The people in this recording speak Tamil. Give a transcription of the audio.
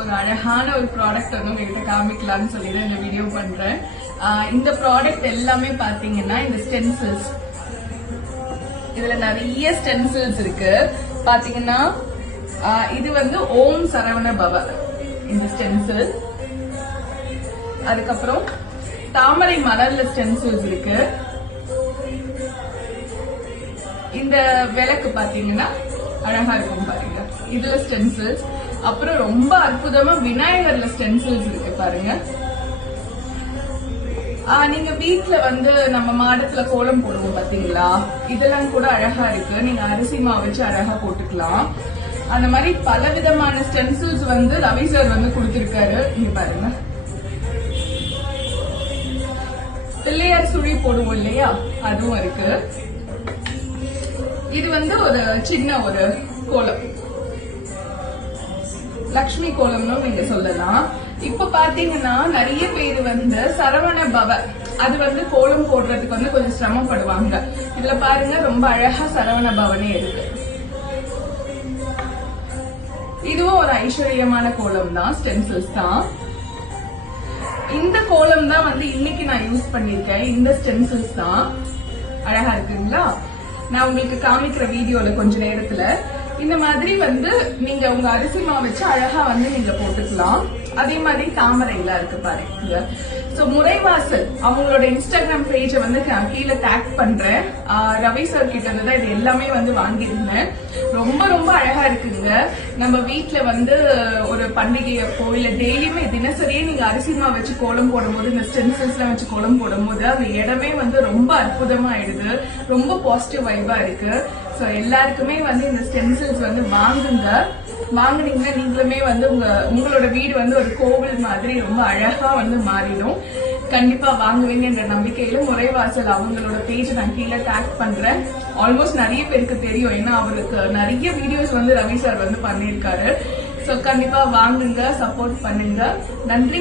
ஒரு அழகான ஒரு ப்ராடக்ட் வந்து உங்ககிட்ட காமிக்கலாம்னு சொல்லி தான் இந்த வீடியோ பண்றேன். இந்த ப்ராடக்ட் எல்லாமே பாத்தீங்கன்னா இந்த ஸ்டென்சில்ஸ், இதுல நிறைய ஸ்டென்சில்ஸ் இருக்கு. பாத்தீங்கன்னா இது வந்து ஓம் சரவண பவ இந்த ஸ்டென்சில். அதுக்கப்புறம் தாமரை மலர்ல ஸ்டென்சில்ஸ் இருக்கு. இந்த விளக்கு பாத்தீங்கன்னா அழகா இருக்கும் பாருங்க, இதுல ஸ்டென்சில்ஸ். அப்புறம் ரொம்ப அற்புதமா விநாயகர்ல ஸ்டென்சில்ஸ் இருக்கு பாருங்க. நீங்க வீட்டுல வந்து நம்ம மாடத்துல கோலம் போடுவோம் பாத்தீங்களா, இதெல்லாம் கூட அழகா இருக்கு. நீங்க அரிசி மாவு வச்சு அழகா போட்டுக்கலாம். அந்த மாதிரி பல விதமான ஸ்டென்சில்ஸ் வந்து ரவி சார் வந்து கொடுத்திருக்காரு. இங்க பாருங்க, பிள்ளையார் சுழி போடுவோம் இல்லையா, அதுவும் இருக்கு. இது வந்து ஒரு சின்ன ஒரு கோலம், லக்ஷ்மி கோலம்னு நீங்க சொல்லலாம். இப்ப பாத்தீங்கன்னா நிறைய பேர் வந்து சரவண பவ அது வந்து கோலம் போடுறதுக்கு வந்து கொஞ்சம் சிரமப்படுவாங்க. இதுல பாருங்க ரொம்ப அழகா சரவண பவனே இருக்கு. இதுவும் ஒரு ஐஸ்வர்யமான கோலம் தான், ஸ்டென்சில்ஸ் தான். இந்த கோலம் தான் வந்து இன்னைக்கு நான் யூஸ் பண்ணிருக்கேன். இந்த ஸ்டென்சில்ஸ் தான் அழகா இருக்குங்களா. நான் உங்களுக்கு காமிக்கிற வீடியோல கொஞ்ச நேரத்துல இந்த மாதிரி வந்து நீங்க உங்க அரிசி மாவு வச்சு அழகா வந்து நீங்க போட்டுக்கலாம். அதே மாதிரி தாமரை எல்லாம் இருக்கு பாருங்க. சோ முறைவாசல் அவங்களோட இன்ஸ்டாகிராம் பேஜ வந்து கீழே டேக் பண்றேன். ரவி சார் கிட்ட இருந்து தான் இது எல்லாமே வந்து வாங்கியிருந்தேன். ரொம்ப ரொம்ப அழகா இருக்குங்க. நம்ம வீட்டுல வந்து ஒரு பண்டிகையப்போ இல்ல டெய்லியுமே தினசரியே நீங்க அரிசி மாவு வச்சு கோலம் போடும்போது, இந்த ஸ்டென்சில்ஸ் எல்லாம் வச்சு கோலம் போடும்போது அந்த இடமே வந்து ரொம்ப அற்புதமா ஆயிடுது. ரொம்ப பாசிட்டிவ் வைபா இருக்கு. சோ எல்லாருக்குமே வந்து இந்த ஸ்டென்சில்ஸ் வந்து வாங்குங்க. வாங்குனீங்கன்னா நீங்களுமே வந்து உங்களோட வீடு வந்து ஒரு கோவில் மாதிரி ரொம்ப அழகா வந்து மாறிடும். கண்டிப்பா வாங்குவீங்கன்ற நம்பிக்கையில முறைவாசல் அவங்களோட பேஜ் நான் கீழே டேக் பண்றேன். ஆல்மோஸ்ட் நிறைய பேருக்கு தெரியும், ஏன்னா அவருக்கு நிறைய வீடியோஸ் வந்து ரவி சார் வந்து பண்ணிருக்காரு. சோ கண்டிப்பா வாங்குங்க, சப்போர்ட் பண்ணுங்க. நன்றி.